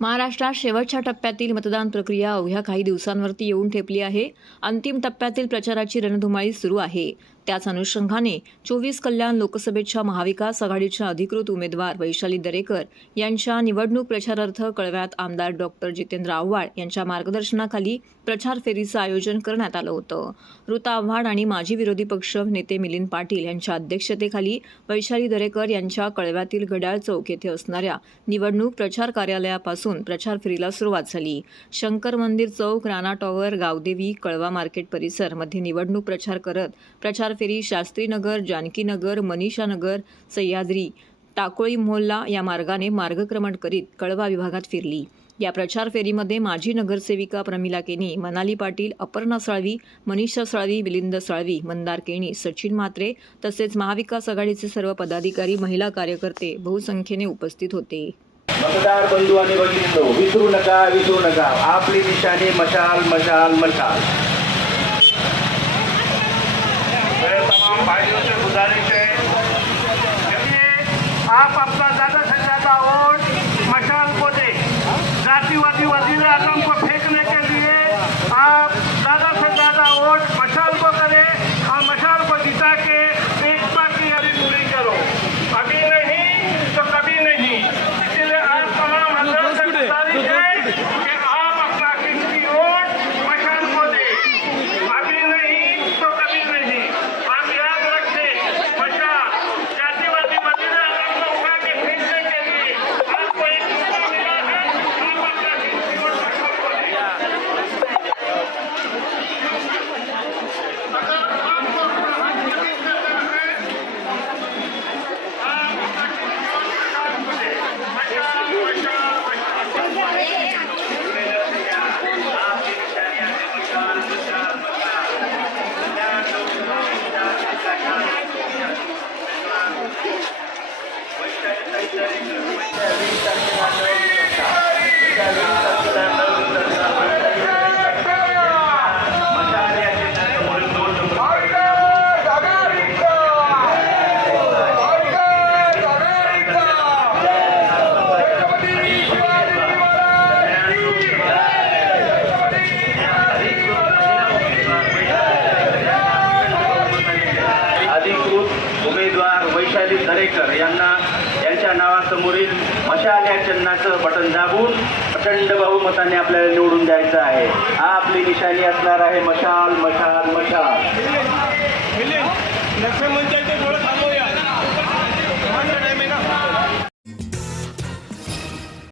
महाराष्ट्रात शेवटच्या टप्प्यातील मतदान प्रक्रिया अवघ्या काही दिवसांवरती येऊन ठेपली आहे. अंतिम टप्प्यातील प्रचाराची रणधुमाळी सुरू आहे. त्याच अनुषंगाने चोवीस कल्याण लोकसभेच्या महाविकास आघाडीच्या अधिकृत उमेदवार वैशाली दरेकर यांच्या निवडणूक प्रचारार्थ कळव्यात आमदार डॉक्टर जितेंद्र आव्हाड यांच्या मार्गदर्शनाखाली प्रचार फेरीचं आयोजन करण्यात आलं होतं. ऋता आव्हाड आणि माजी विरोधी पक्ष नेते मिलिंद पाटील यांच्या अध्यक्षतेखाली वैशाली दरेकर यांच्या कळव्यातील घड्याळ चौक येथे असणाऱ्या निवडणूक प्रचार कार्यालयापासून प्रचार फेरीला सुरुवात झाली. शंकर मंदिर चौक राणा टॉवर गावदेवी कळवा मार्केट परिसरमध्ये निवडणूक प्रचार करत प्रचार फेरी शास्त्रीनगर जानकीनगर मनीषानगर सह्याद्री टाकोळी मोहल्ला या मार्गाने मार्गक्रमण करीत कळवा विभागात फिरली. या प्रचार फेरीमध्ये माजी नगरसेविका प्रमिला केनी मनाली पाटील अपर्णा साळवी मनीषा साळवी मिलिंद साळवी मंदार केणी सचिन म्हात्रे तसेच महाविकास आघाडीचे सर्व पदाधिकारी महिला कार्यकर्ते बहुसंख्येने उपस्थित होते. मतदार बंधू आणि भगिनींनो विसरू नका विसरू नका. आपली निशाणी मशाल मशाल मशाल. ભાઈઓ છે ગુજારી છે. એમને આપ આપવા દાદા दरेकर यांना यांच्या नावासमोरील मशाल या चिन्हाचं बटन दाबून प्रचंड बहुमताने आपल्याला निवडून द्यायचं आहे. हा आपली निशाणी असणार आहे मशाल मशाल मशाल.